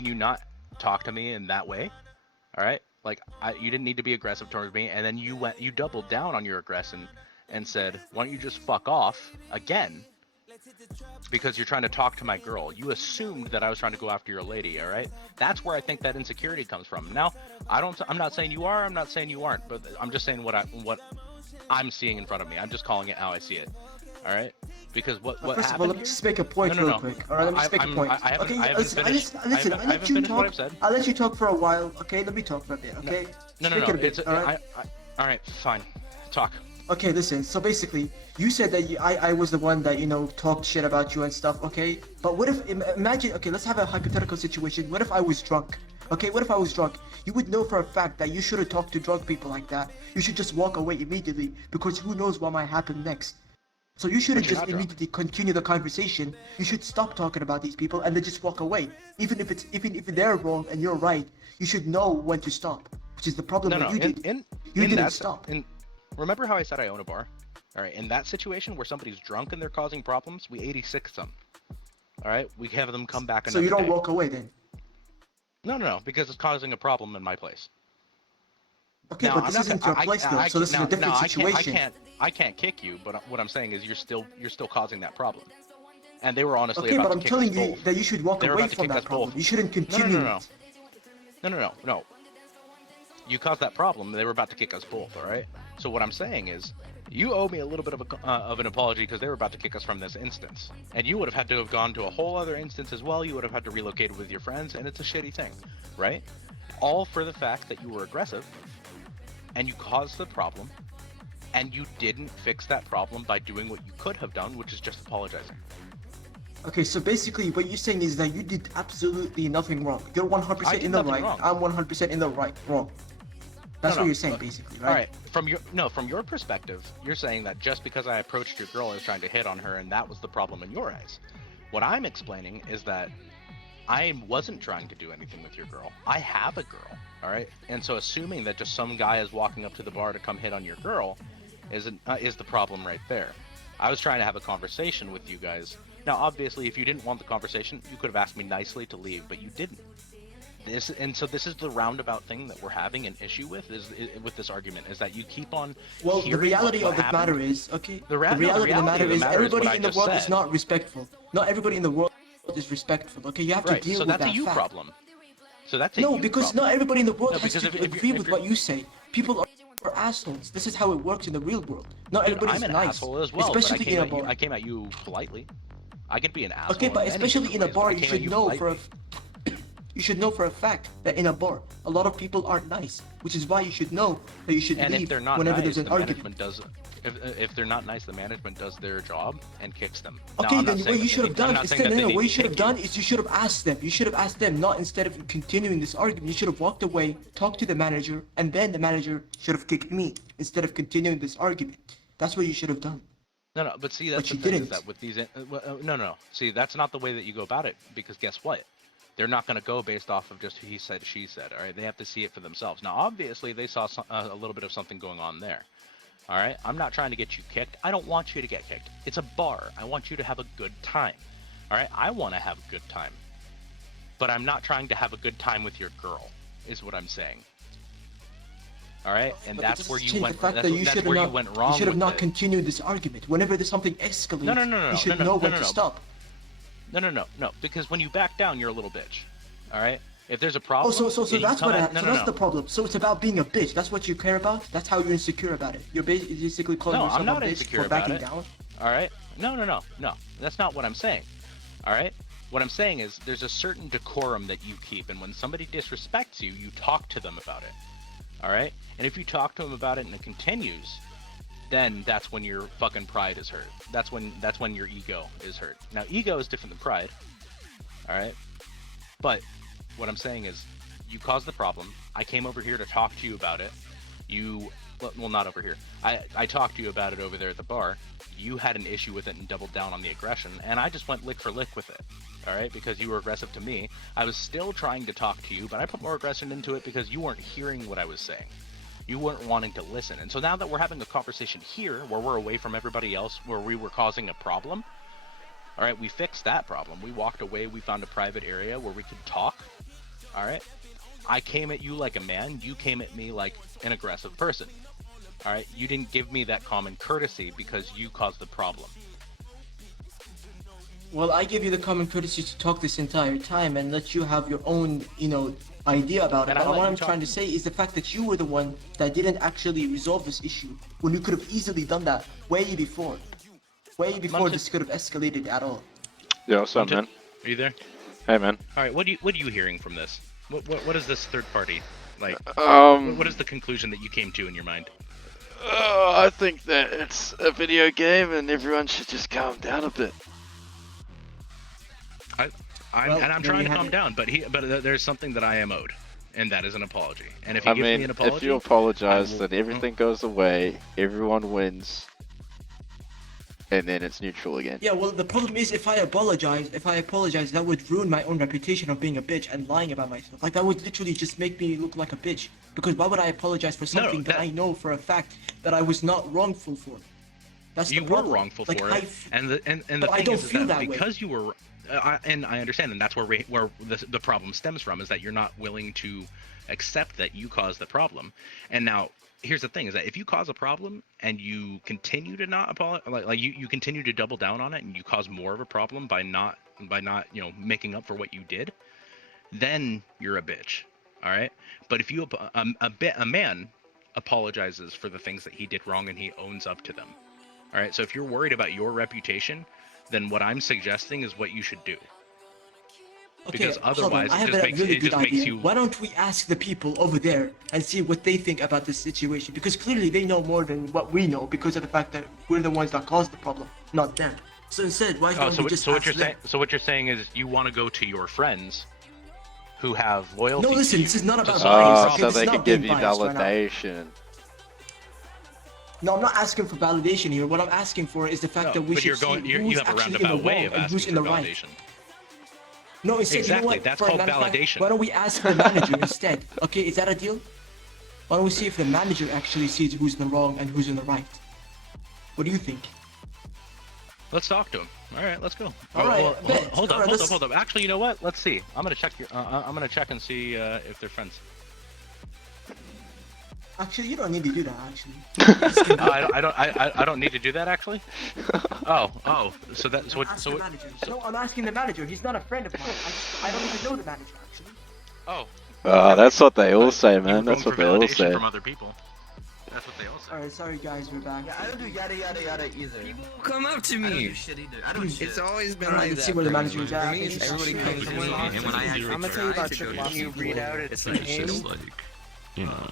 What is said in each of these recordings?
can you not talk to me in that way? All right, like you didn't need to be aggressive towards me, and then you doubled down on your aggression and said, why don't you just fuck off again? Because you're trying to talk to my girl. You assumed that I was trying to go after your lady, all right? That's where I think that insecurity comes from. Now, I'm not saying you are, I'm not saying you aren't, but I'm just saying what I'm seeing in front of me. I'm just calling it how I see it. All right? Because what First of all, let me just make a point real quick. All right, let me just make a point. Okay, listen, I'll let you talk. I'll let you talk for a while. Okay, let me talk for a bit. Okay. No. All right, fine. Talk. Okay, listen. So basically, you said that I was the one that talked shit about you and stuff. Okay, but what if imagine? Okay, let's have a hypothetical situation. What if I was drunk? Okay, what if I was drunk? You would know for a fact that you shouldn't talk to drunk people like that. You should just walk away immediately because who knows what might happen next. So you shouldn't just immediately continue the conversation. You should stop talking about these people and then just walk away. Even if they're wrong and you're right, you should know when to stop. Which is the problem that you did. You didn't stop. Remember how I said I own a bar? All right, in that situation where somebody's drunk and they're causing problems, we 86 them. All right, we have them come back another day. So you don't day. Walk away then? No, because it's causing a problem in my place. Okay, now, but this isn't your place though, so this is a different situation. I can't kick you, but what I'm saying is you're still causing that problem. And they were honestly okay, about but I'm to kick telling us you both. that you should walk away from that problem. You shouldn't continue. No. You caused that problem. They were about to kick us both. All right. So what I'm saying is, you owe me a little bit of an apology because they were about to kick us from this instance, and you would have had to have gone to a whole other instance as well. You would have had to relocate with your friends, and it's a shitty thing, right? All for the fact that you were aggressive, and you caused the problem, and you didn't fix that problem by doing what you could have done, which is just apologizing. Okay, so basically what you're saying is that you did absolutely nothing wrong. You're 100% in the right. Wrong. I'm 100% in the wrong. That's what you're saying, basically, right? All right. From your perspective, you're saying that just because I approached your girl, I was trying to hit on her, and that was the problem in your eyes. What I'm explaining is that I wasn't trying to do anything with your girl. I have a girl, all right? And so assuming that just some guy is walking up to the bar to come hit on your girl is the problem right there. I was trying to have a conversation with you guys. Now, obviously, if you didn't want the conversation, you could have asked me nicely to leave, but you didn't. So this is the roundabout thing that we're having an issue with with this argument, is that you keep on. Well, the reality of the matter is, okay. The reality of the matter is, everybody in the world is not respectful. Not everybody in the world is respectful. Okay, you have to deal with that fact. So that's a you problem. So that's a you problem. No, because not everybody in the world has to agree with what you say. People are assholes. This is how it works in the real world. Not everybody's nice. I'm an asshole as well, especially in a bar. I came at you politely. I can be an asshole. Okay, but especially in a bar, you should know for a fact that in a bar, a lot of people aren't nice, which is why you should know that you should leave whenever there's an argument. If they're not nice, the management does their job and kicks them. Okay, then what you should have done what you should have done is you should have asked them. You should have asked them, not instead of continuing this argument. You should have walked away, talked to the manager, and then the manager should have kicked me instead of continuing this argument. That's what you should have done. No, but see, that's the thing is that with these, no. See, that's not the way that you go about it, because guess what? They're not going to go based off of just he said, she said, all right? They have to see it for themselves. Now, obviously, they saw a little bit of something going on there, all right? I'm not trying to get you kicked. I don't want you to get kicked. It's a bar. I want you to have a good time, all right? I want to have a good time, but I'm not trying to have a good time with your girl, is what I'm saying. All right, and that's where you went. That's where you went wrong. You should have not continued this argument. Whenever there's something escalates, you should know when to stop. No. Because when you back down, you're a little bitch. All right. If there's a problem. So that's that's the problem. So it's about being a bitch. That's what you care about. That's how you're insecure about it. You're basically calling yourself a bitch for backing down. All right. No. That's not what I'm saying. All right. What I'm saying is there's a certain decorum that you keep, and when somebody disrespects you, you talk to them about it. All right. And if you talk to them about it and it continues, then that's when your fucking pride is hurt. That's when your ego is hurt. Now, ego is different than pride. All right. But what I'm saying is, you caused the problem. I came over here to talk to you about it. Well, not over here. I talked to you about it over there at the bar. You had an issue with it and doubled down on the aggression, and I just went lick for lick with it. All right, because you were aggressive to me. I was still trying to talk to you, but I put more aggression into it because you weren't hearing what I was saying. You weren't wanting to listen. And so now that we're having a conversation here, where we're away from everybody else, where we were causing a problem, all right, we fixed that problem. We walked away. We found a private area where we could talk, All right. I came at you like a man. You came at me like an aggressive person. All right. You didn't give me that common courtesy because you caused the problem. Well, I give you the common courtesy to talk this entire time and let you have your own, idea about it. And I But let what you I'm talk. trying to say is the fact that you were the one that didn't actually resolve this issue when you could have easily done that way before. Way before Munch- this could have escalated at all. Yo, what's up, man? Are you there? Hey, man. All right. What are you hearing from this? What is this third party like? What is the conclusion that you came to in your mind? I think that it's a video game and everyone should just calm down a bit. I'm trying to calm down, but there's something that I am owed, and that is an apology. And if he I gives mean, me an apology, if you apologize, I will- then everything goes away, everyone wins, and then it's neutral again. Yeah, well, the problem is if I apologize, that would ruin my own reputation of being a bitch and lying about myself. Like, that would literally just make me look like a bitch. Because why would I apologize for something that I know for a fact that I was not wrongful for? That's you the were problem. wrongful Like, for it, and the but I thing don't is feel that that way. because you were, and I understand, and that's where the problem stems from, is that you're not willing to accept that you caused the problem. And now here's the thing: is that if you cause a problem and you continue to not apologize, like you continue to double down on it, and you cause more of a problem by not making up for what you did, then you're a bitch. All right. But if a man apologizes for the things that he did wrong and he owns up to them. All right. So if you're worried about your reputation, then what I'm suggesting is what you should do. Okay, Because otherwise, hold on. I have it just a makes really it good just makes idea. you. Why don't we ask the people over there and see what they think about this situation? Because clearly they know more than what we know because of the fact that we're the ones that caused the problem, not them. So instead, why don't we just So what ask you're them? saying? So what you're saying is you want to go to your friends who have loyalty. No, listen, to this you is not to about solve your bias, Oh, okay? problem. so This they is can not give being you biased right now. validation. No, I'm not asking for validation here. What I'm asking for is the fact No, that we but should you're going. see You who's have a actually in the roundabout way wrong of and who's asking in for the right. validation. No, instead, you know Exactly, what? that's For a called matter of fact, validation. why don't we ask the manager instead? Okay, is that a deal? Why don't we see if the manager actually sees who's in the wrong and who's in the right? What do you think? Let's talk to him. All right, let's go. All right, Well, bet. hold All up, right, hold up. Actually, you know what? Let's see. I'm gonna check I'm gonna check and see if they're friends. Actually, you don't need to do that. Actually, I don't need to do that actually. Oh. So that's what. ask So the what? manager. No, I'm asking the manager. He's not a friend of mine. I don't even know the manager actually. Oh. That's what they all But say, you man. were That's going what for they all validation say. from other people. That's what they all say. All right, sorry guys, we're back. Yeah, I don't do yada yada yada either. People come up to I don't me. do shit either. I don't shit. It's always been Alright, like let's that. see where the for me. manager is at. For me, it's everybody comes to me, and when I actually I'm gonna tell you try about to Triple go Can to you people, read out it's its like name? just like, you know,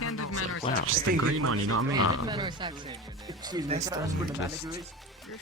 Candid men are wow, sexy. just the green one, you know what I mean? Candid men are sexy. Excuse me, can I ask where the manager is?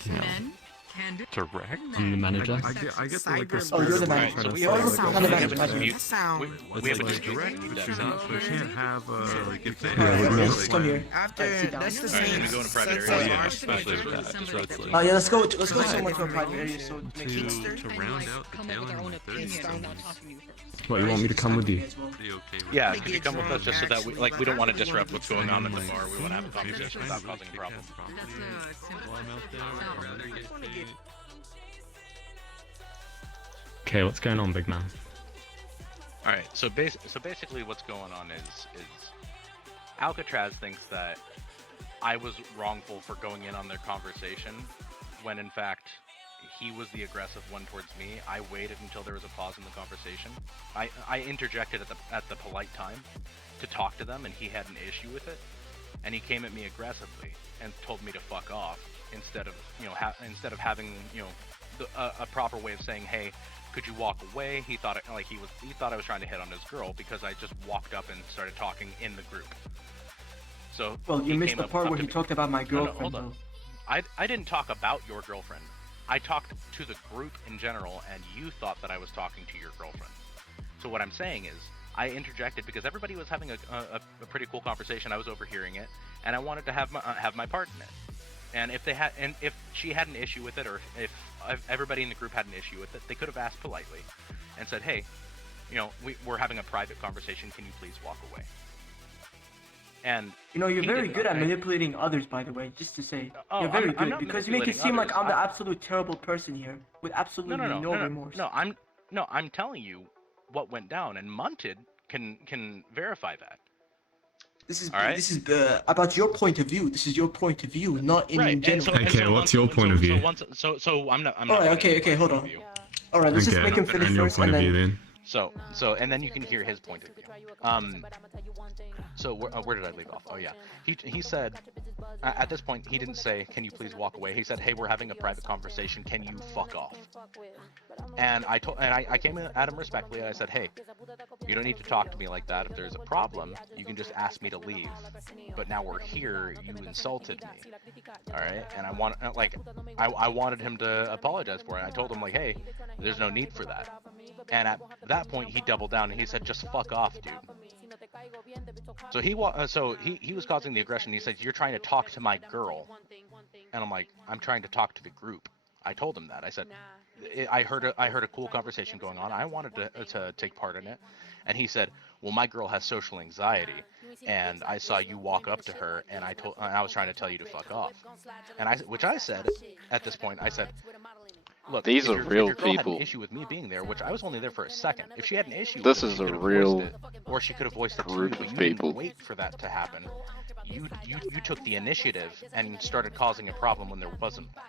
Men, candid. Direct. men I'm the manager. are I sexy. get like this. Oh, you're the Alright, manager. so we Oh, have look, I'm the manager. a dispute. sound. We have a like dispute. direct, but you're not, so you can't have like if they Let's come here. After sit down. that's the Alright, same. let me go in a private sense area. of yeah, our especially situation. with that. So it's like Oh yeah, let's go somewhere to a private area so it makes sense. to round out the Come tail up with end their own of the third opinion. I'm season. not talking to you first. What, you want me to come with you? Pretty okay with Yeah, They could you get come with us drunk, just so that we actually, we don't but want I to really disrupt wanna what's be going on in the friends. bar. We want to have a conversation without causing a problem. That's a simple. While I'm out there, I'd rather get paid. Okay, what's going on, big man? All right, so basically what's going on is Alcatraz thinks that I was wrongful for going in on their conversation, when in fact he was the aggressive one towards me. I waited until there was a pause in the conversation. I interjected at the polite time to talk to them, and he had an issue with it, and he came at me aggressively and told me to fuck off instead of instead of having a proper way of saying, hey, could you walk away? He thought he thought I was trying to hit on his girl because I just walked up and started talking in the group. So Well, you he missed came the up part to where he me. talked about my No, girlfriend. hold on. I didn't talk about your girlfriend. I talked to the group in general, and you thought that I was talking to your girlfriend. So what I'm saying is, I interjected because everybody was having a pretty cool conversation. I was overhearing it, and I wanted to have my part in it. And if she had an issue with it, or if everybody in the group had an issue with it, they could have asked politely and said, hey, we're having a private conversation. Can you please walk away? And You're he very did good not. at manipulating others, by the way, just to say. Oh, You're very I'm good not because you make it manipulating seem like others. I'm the absolute terrible person here with absolutely no remorse. I'm telling you what went down, and Munted can verify that. This is All right. this is about your point of view. This is your point of view, not in Right. general. Okay, what's your point of view? So I'm not. Alright, gonna okay, explain hold my on. point of view. All right, let's just Okay, make him finish and your first, point and of view then. then. And then you can hear his point of view. So where did I leave off? Oh yeah, he said at this point he didn't say, "Can you please walk away?" He said, "Hey, we're having a private conversation. Can you fuck off?" And I came at him respectfully. And I said, "Hey, you don't need to talk to me like that. If there's a problem, you can just ask me to leave. But now we're here. You insulted me. All right." And I wanted him to apologize for it. I told him like, "Hey, there's no need for that." And at that point, he doubled down and he said, "Just fuck off, dude." So he was causing the aggression. He said, "You're trying to talk to my girl," and I'm like, "I'm trying to talk to the group." I told him that. I said, I heard a cool conversation going on. I wanted to take part in it, and he said, "Well, my girl has social anxiety, and I saw you walk up to her, and I was trying to tell you to fuck off." And I said at this point, I said, "Look, These if are real your girl had people. an issue with me being there, which I was only there for a second. If she had an issue, This with it, is she a could have real voiced it, or she could have voiced it to you, group but of you people. didn't wait for that to happen. You took the initiative and started causing a problem when there wasn't one."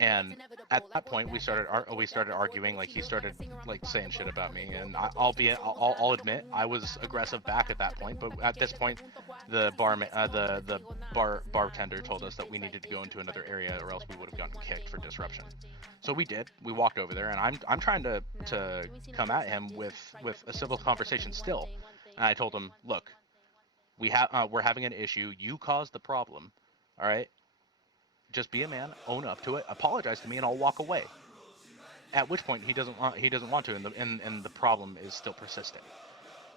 And at that point, we started arguing. Like he started like saying shit about me, and I'll admit I was aggressive back at that point. But at this point, the bartender told us that we needed to go into another area, or else we would have gotten kicked for disruption. So we did. We walked over there, and I'm trying to come at him with a civil conversation still. And I told him, "Look, we're having an issue. You caused the problem. All right. Just be a man, own up to it, apologize to me, and I'll walk away." At which point he doesn't want to, and the problem is still persisting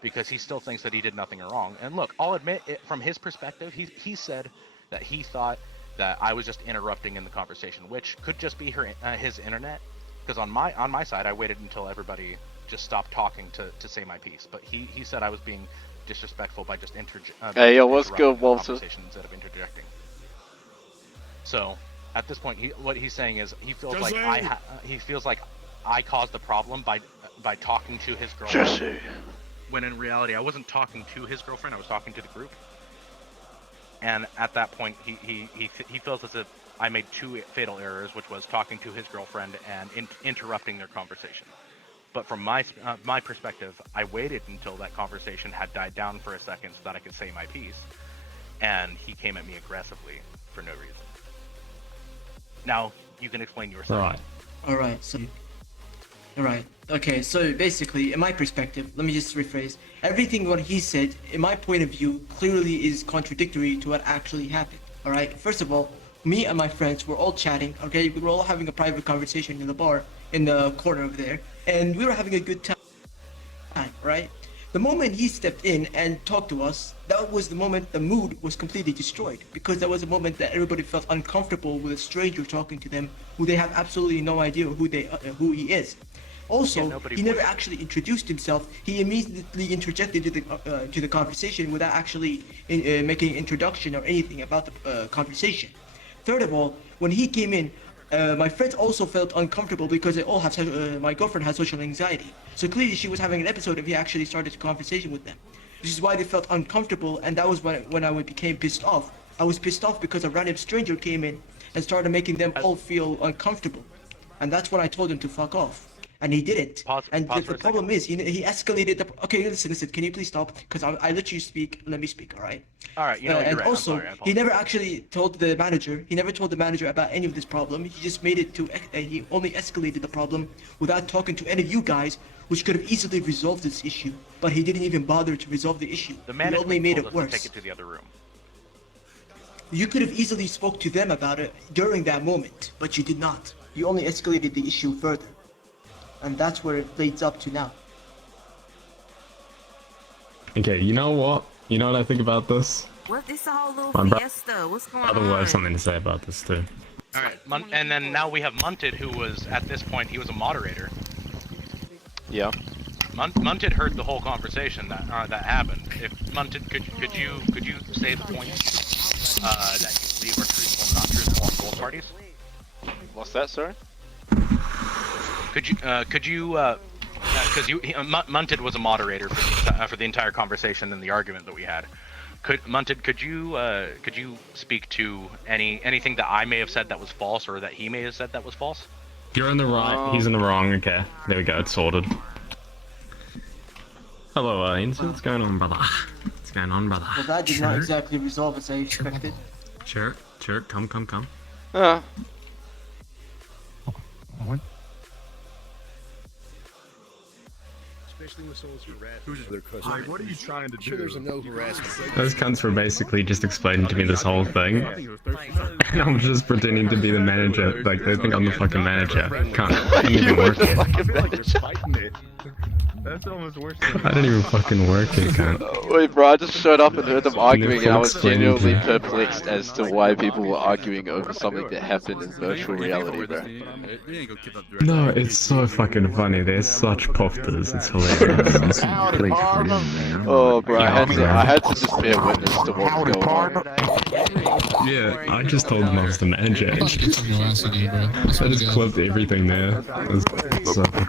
because he still thinks that he did nothing wrong. And look, I'll admit it, from his perspective, he said that he thought that I was just interrupting in the conversation, which could just be his internet. Because on my side, I waited until everybody just stopped talking to say my piece. But he said I was being disrespectful by just Hey, yo, what's interrupting good, the Walter? conversation instead of interjecting. So at this point, what he's saying is he feels like I caused the problem by talking to his girlfriend. Jesse. When in reality, I wasn't talking to his girlfriend. I was talking to the group. And at that point, he feels as if I made two fatal errors, which was talking to his girlfriend and interrupting their conversation. But from my perspective, I waited until that conversation had died down for a second so that I could say my piece, and he came at me aggressively for no reason. Now you can explain your side. Right. Alright, okay, so basically, in my perspective, let me just rephrase. Everything what he said, in my point of view, clearly is contradictory to what actually happened. Alright, first of all, me and my friends were all chatting, okay? We were all having a private conversation in the bar, in the corner over there, and we were having a good time, right? The moment he stepped in and talked to us, that was the moment the mood was completely destroyed, because that was a moment that everybody felt uncomfortable with a stranger talking to them who they have absolutely no idea who he is. Also, he never actually introduced himself. He immediately interjected to the conversation without actually making an introduction or anything about the conversation. Third of all, when he came in, my friends also felt uncomfortable because they all have my girlfriend has social anxiety. So clearly she was having an episode if he actually started a conversation with them. This is why they felt uncomfortable, and that was when I became pissed off. I was pissed off because a random stranger came in and started making them all feel uncomfortable. And that's when I told him to fuck off. And he did it. Pause The problem is, he escalated the... Okay, listen, can you please stop? Because I let you speak, let me speak, alright? Alright, you know what, you're And right. also, I'm sorry, he never actually told the manager about any of this problem. He just made it to... he only escalated the problem without talking to any of you guys, which could have easily resolved this issue. But he didn't even bother to resolve the issue. The He management only made told it us worse. to take it to the other room. You could have easily spoke to them about it during that moment, but you did not. You only escalated the issue further. And that's where it leads up to now. Okay, you know what? You know what I think about this? What? This a whole little My bro- fiesta. What's going Other on? words, something to say about this too. Alright, and then now we have Munted, who was, at this point, he was a moderator. Yeah. Munted heard the whole conversation that happened. If Munted, could you say the points that you believe are truthful and not truthful on both parties? What's that, sir? Could you because Munted was a moderator for the entire conversation and the argument that we had. Munted, could you speak to anything that I may have said that was false, or that he may have said that was false? You're in the right, he's in the wrong. Okay, there we go, it's sorted. Hello, Ainsley, what's going on, brother? What's going on, brother? Well, that did not exactly resolve as I expected. Sure, come. Especially with someone's harassment. What are you trying to do? Sure, there's a no harassment. Those cunts were basically just explaining to me this whole thing. And I'm just pretending to be the manager. Like, they think I'm the fucking manager. Can't even work it. That's almost worse. I don't even fucking work it, cunt. Wait, bro, I just showed up and heard them arguing, and I was explained genuinely to me. perplexed as to why people were arguing over something that happened in virtual reality, bro. No, it's so fucking funny. They're such pofters. It's hilarious. Oh, bro, I had to just bear witness to what was going on. Yeah, I just told them I was the manager. I just clipped everything there. It was so fucking